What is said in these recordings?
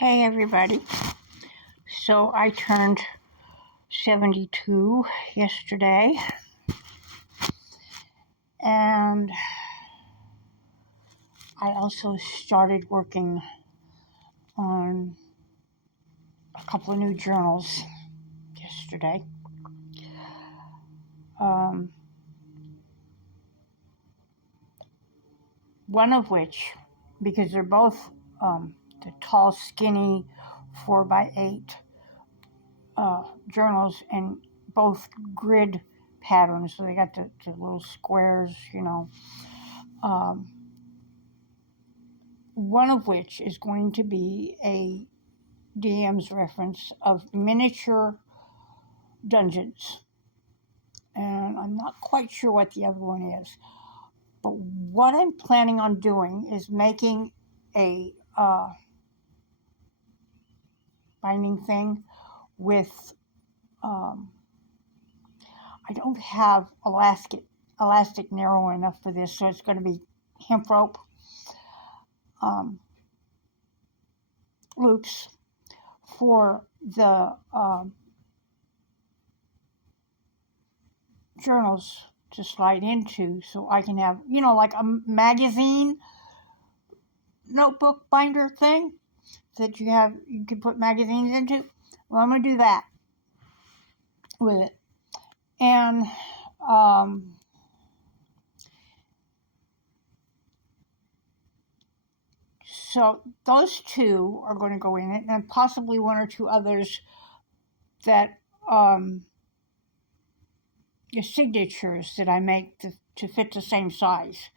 Hey everybody. So I turned 72 yesterday, and I also started working on a couple of new journals yesterday. One of which, because they're both the tall, skinny 4x8 journals, and both grid patterns, so they got the little squares, one of which is going to be a DM's reference of miniature dungeons. And I'm not quite sure what the other one is. But what I'm planning on doing is making a binding thing with, I don't have elastic narrow enough for this, so it's going to be hemp rope loops for the journals to slide into, so I can have, like a magazine notebook binder thing that you can put magazines into. Well, I'm going to do that with it. And so those two are going to go in it, and possibly one or two others that the signatures that I make to fit the same size.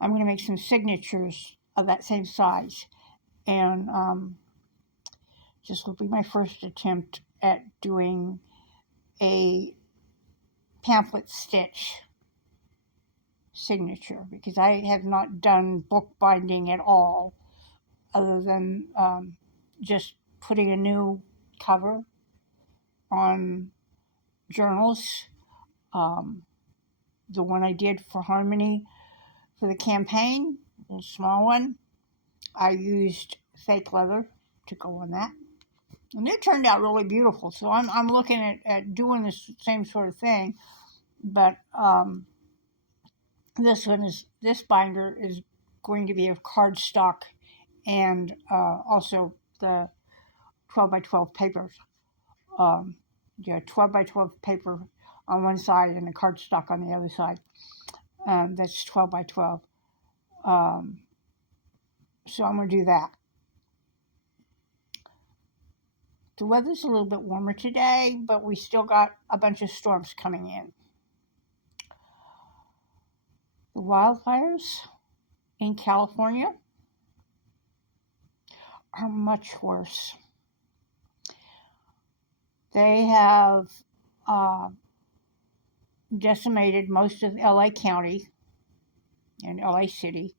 I'm going to make some signatures of that same size, and this will be my first attempt at doing a pamphlet stitch signature, because I have not done book binding at all, other than just putting a new cover on journals. The one I did for Harmony for the campaign, a small one, I used fake leather to go on that, and it turned out really beautiful. So I'm looking at doing this same sort of thing, but this binder is going to be of cardstock and also the 12x12 papers. 12x12 paper on one side and the cardstock on the other side. That's 12x12. So I'm going to do that. The weather's a little bit warmer today, but we still got a bunch of storms coming in. The wildfires in California are much worse. They have decimated most of LA County and LA City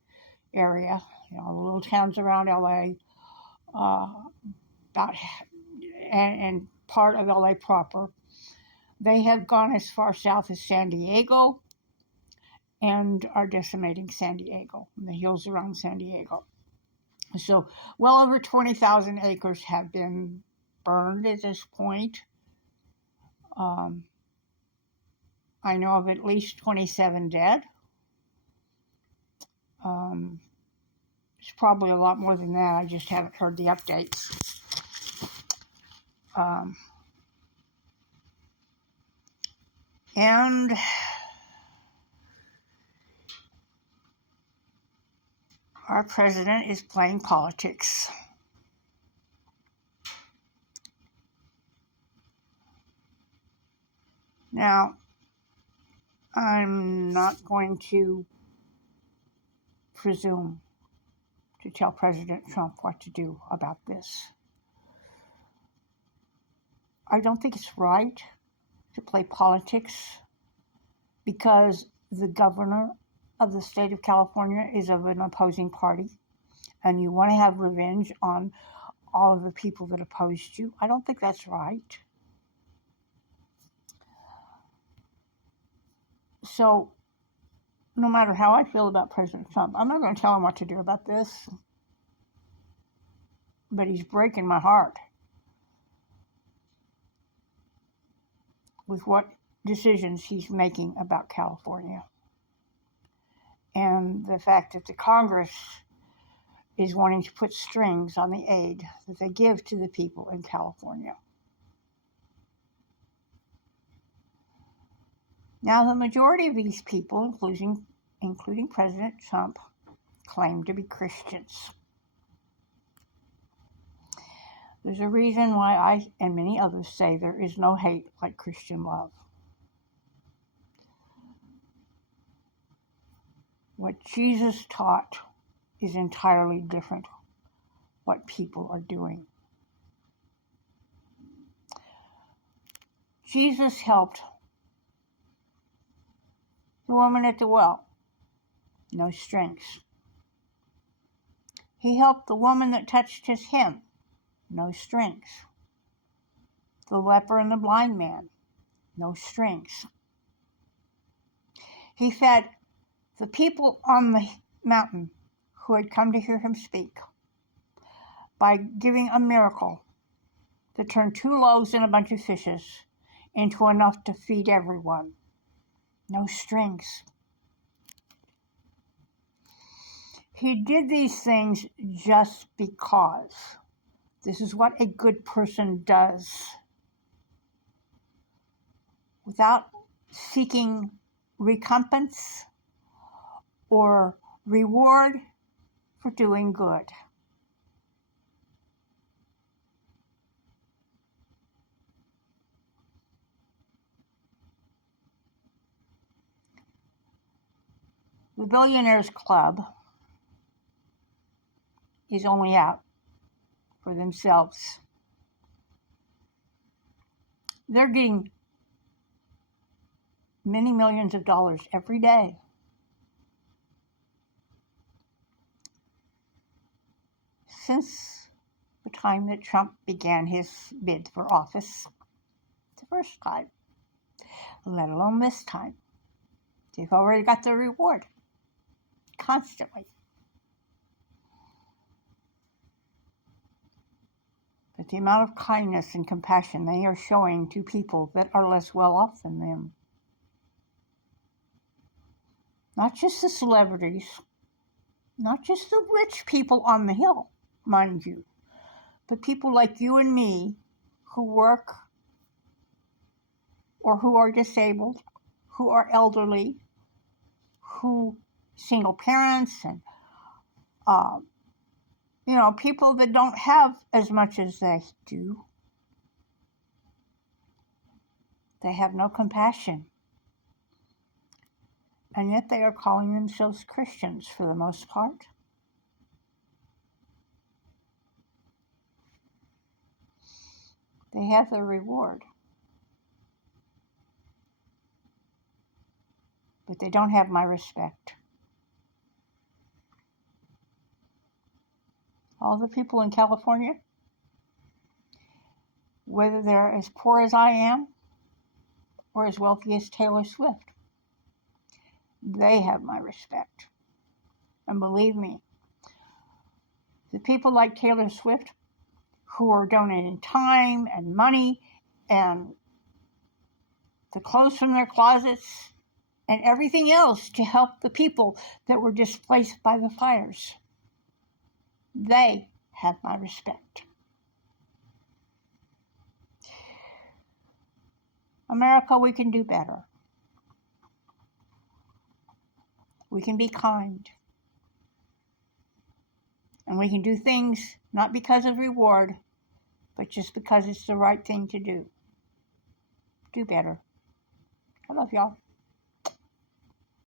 area, the little towns around LA, and part of LA proper. They have gone as far south as San Diego and are decimating San Diego and the hills around San Diego. So well over 20,000 acres have been burned at this point. I know of at least 27 dead. It's probably a lot more than that. I just haven't heard the updates. And our president is playing politics. Now, I'm not going to presume to tell President Trump what to do about this. I don't think it's right to play politics because the governor of the state of California is of an opposing party, and you want to have revenge on all of the people that opposed you. I don't think that's right. So, no matter how I feel about President Trump, I'm not going to tell him what to do about this. but he's breaking my heart with what decisions he's making about California. And the fact that the Congress is wanting to put strings on the aid that they give to the people in California. Now, the majority of these people, including President Trump, claim to be Christians. There's a reason why I and many others say there is no hate like Christian love. What Jesus taught is entirely different what people are doing. Jesus helped the woman at the well, no strings. He helped the woman that touched his hem, no strings. The leper and the blind man, no strings. He fed the people on the mountain who had come to hear him speak by giving a miracle that turned 2 loaves and a bunch of fishes into enough to feed everyone. No strings. He did these things just because. This is what a good person does, without seeking recompense or reward for doing good. The Billionaires Club is only out for themselves. They're getting many millions of dollars every day. Since the time that Trump began his bid for office the first time, let alone this time. They've already got their reward constantly. But the amount of kindness and compassion they are showing to people that are less well off than them. Not just the celebrities, not just the rich people on the hill, mind you, but people like you and me who work or who are disabled, who are elderly, who single parents and people that don't have as much as they do. They have no compassion. And yet they are calling themselves Christians for the most part. They have their reward. But they don't have my respect. All the people in California, whether they're as poor as I am or as wealthy as Taylor Swift, they have my respect. And believe me, the people like Taylor Swift who are donating time and money and the clothes from their closets and everything else to help the people that were displaced by the fires, they have my respect. America, we can do better. We can be kind. And we can do things not because of reward, but just because it's the right thing to do. Do better. I love y'all.